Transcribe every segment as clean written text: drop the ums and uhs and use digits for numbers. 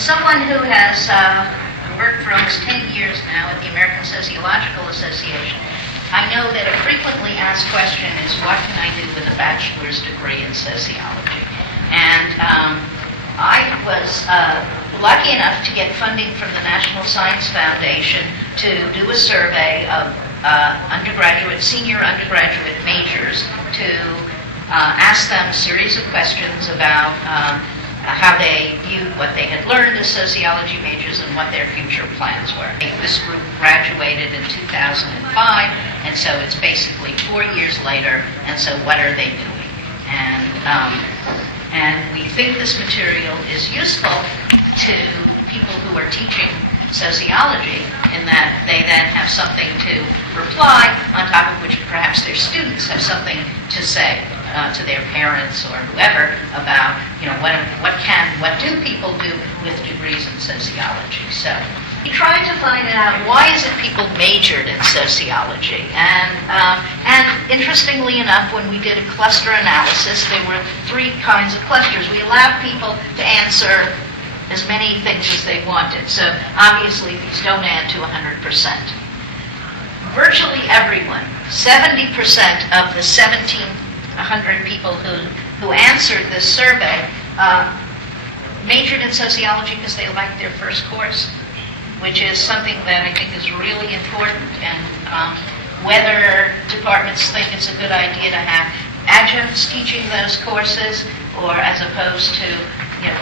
someone who has worked for almost 10 years now at the American Sociological Association, I know that a frequently asked question is, what can I do with a bachelor's degree in sociology? And I was lucky enough to get funding from the National Science Foundation to do a survey of senior undergraduate majors to ask them a series of questions about how they viewed what they had learned as sociology majors and what their future plans were. This group graduated in 2005, and so it's basically 4 years later, and so what are they doing? And we think this material is useful to people who are teaching sociology in that they then have something to reply, on top of which perhaps their students have something to say to their parents or whoever about, what do people do with degrees in sociology. So we tried to find out, why is it people majored in sociology? And interestingly enough, when we did a cluster analysis, there were 3 kinds of clusters. We allowed people to answer as many things as they wanted. So obviously these don't add to 100%. Virtually everyone, 70% of the 1,700 people who answered this survey, majored in sociology because they liked their first course, which is something that I think is really important. And whether departments think it's a good idea to have adjuncts teaching those courses, or as opposed to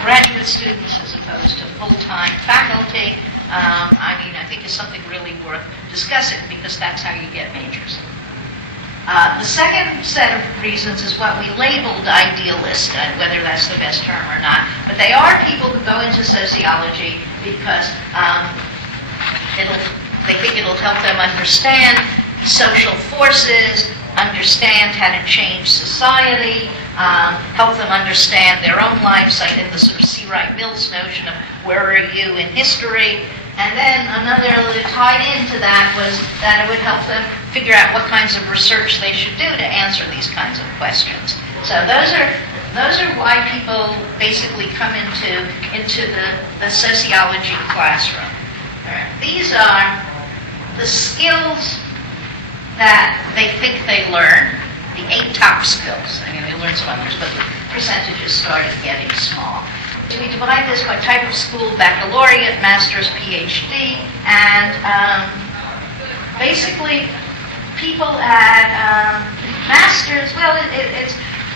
graduate students, as opposed to full-time faculty, I think is something really worth discussing, because that's how you get majors. The second set of reasons is what we labeled idealist, whether that's the best term or not. But they are people who go into sociology because they think it'll help them understand social forces, understand how to change society, help them understand their own lives, like in the sort of C. Wright Mills notion of where are you in history. And then another tied into that was that it would help them figure out what kinds of research they should do to answer these kinds of questions. So those are why people basically come into the sociology classroom. These are the skills that they think they learn, the 8 top skills. I mean, they learn some others, but the percentages started getting small. We divide this by type of school: baccalaureate, master's, PhD, and basically people at master's,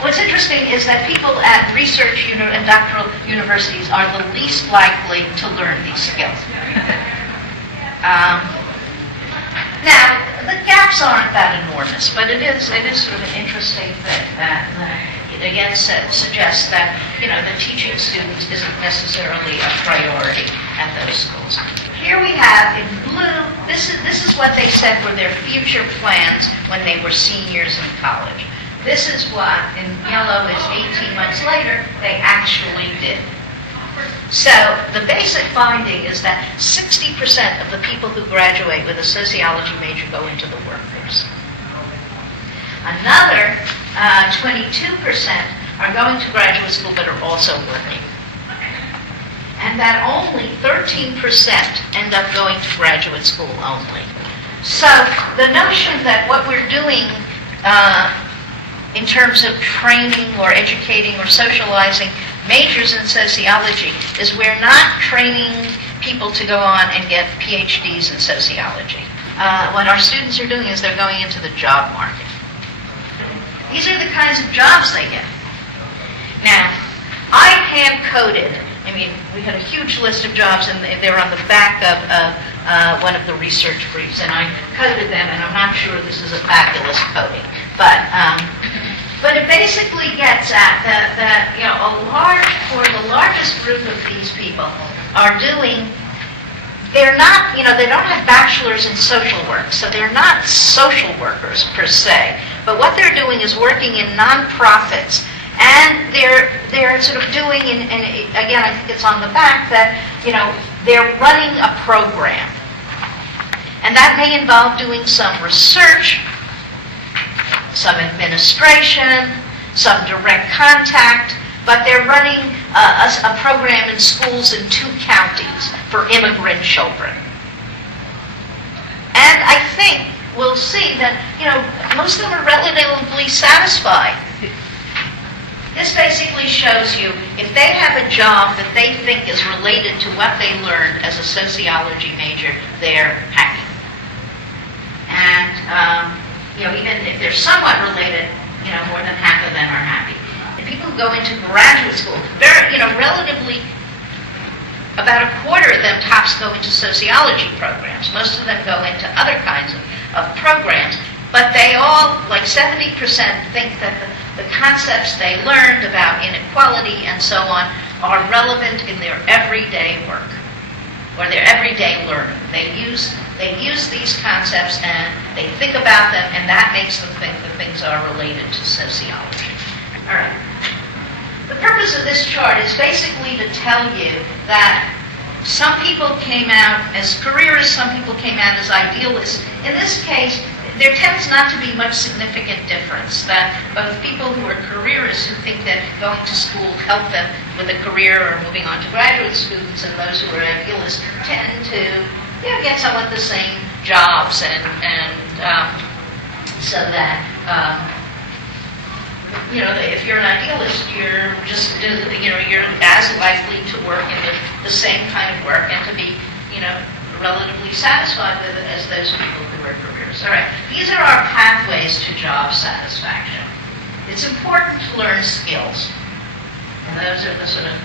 what's interesting is that people at research and doctoral universities are the least likely to learn these skills. Now, the gaps aren't that enormous, but it is sort of an interesting thing that it again suggests that the teaching students isn't necessarily a priority at those schools. Here we have in blue, this is what they said were their future plans when they were seniors in college. This is what in yellow is 18 months later they actually did. So the basic finding is that 60% of the people who graduate with a sociology major go into the workforce. Another 22% are going to graduate school but are also working. And that only 13% end up going to graduate school only. So the notion that what we're doing in terms of training or educating or socializing majors in sociology is we're not training people to go on and get PhDs in sociology. What our students are doing is they're going into the job market. These are the kinds of jobs they get. Now, I hand-coded, we had a huge list of jobs, and they're on the back of one of the research briefs, and I coded them, and I'm not sure this is a fabulous coding, but it basically gets at that for the largest group of these people are doing, they're not, they don't have bachelors in social work, so they're not social workers per se, but what they're doing is working in nonprofits, and they're sort of doing, and again, I think it's on the back, that, they're running a program. And that may involve doing some research, some administration, some direct contact, but they're running a program in schools in 2 counties for immigrant children. And I think we'll see that, most of them are relatively satisfied. This basically shows you if they have a job that they think is related to what they learned as a sociology major, they're happy. And, even if they're somewhat related, more than half of them are happy. The people who go into graduate school, relatively, about a quarter of them tops go into sociology programs. Most of them go into other kinds of programs. But they all, like 70%, think that the concepts they learned about inequality and so on are relevant in their everyday work or their everyday learning. They use these concepts and they think about them, and that makes them think that things are related to sociology. All right. The purpose of this chart is basically to tell you that some people came out as careerists, some people came out as idealists. In this case, there tends not to be much significant difference, that both people who are careerists who think that going to school help them with a career or moving on to graduate students, and those who are idealists tend to get somewhat the same jobs, and so that if you're an idealist, you're just you're as likely to work in the same kind of work and to be relatively satisfied with it as those people who are careers. All right, these are our pathways to job satisfaction. It's important to learn skills, and those are the sort of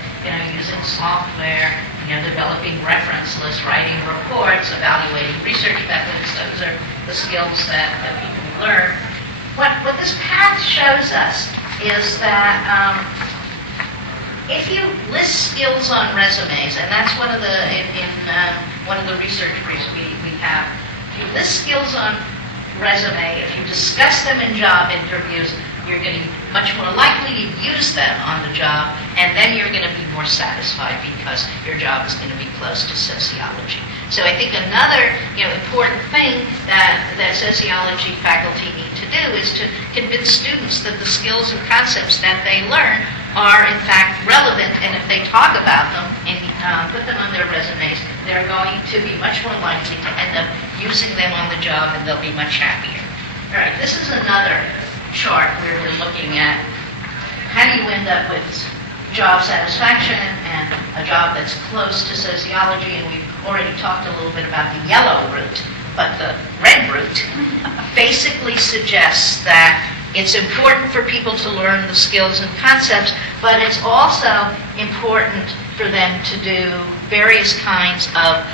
using software, developing reference lists, writing reports, evaluating research methods. Those are the skills that people learn. What this path shows us is that if you list skills on resumes, and that's one of the one of the research briefs we have, if you list skills on resume, if you discuss them in job interviews, you're going to be much more likely to use them on the job, and then you're going to be more satisfied because your job is going to be close to sociology. So I think another important thing that sociology faculty need to do is to convince students that the skills and concepts that they learn are in fact relevant, and if they talk about them and put them on their resumes, they're going to be much more likely to end up using them on the job, and they'll be much happier. All right, this is another chart where we're looking at how do you end up with job satisfaction and a job that's close to sociology, and we've already talked a little bit about the yellow route, but the red route basically suggests that it's important for people to learn the skills and concepts, but it's also important for them to do various kinds of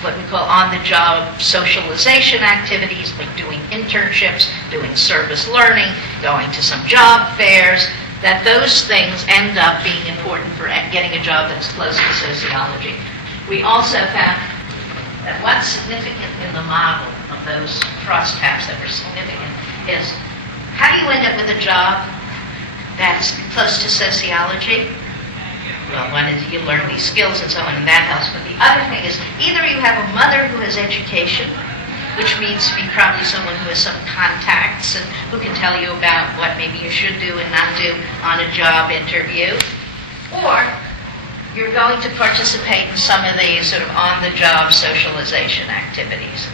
what we call on-the-job socialization activities, like doing internships, doing service learning, going to some job fairs, that those things end up being important for getting a job that's close to sociology. We also found that what's significant in the model of those crosstabs that were significant is how do you end up with a job that's close to sociology? Well, one is you learn these skills and so on, and that helps. But the other thing is either you have a mother who has education, which means to be probably someone who has some contacts and who can tell you about what maybe you should do and not do on a job interview, or you're going to participate in some of the sort of on-the-job socialization activities.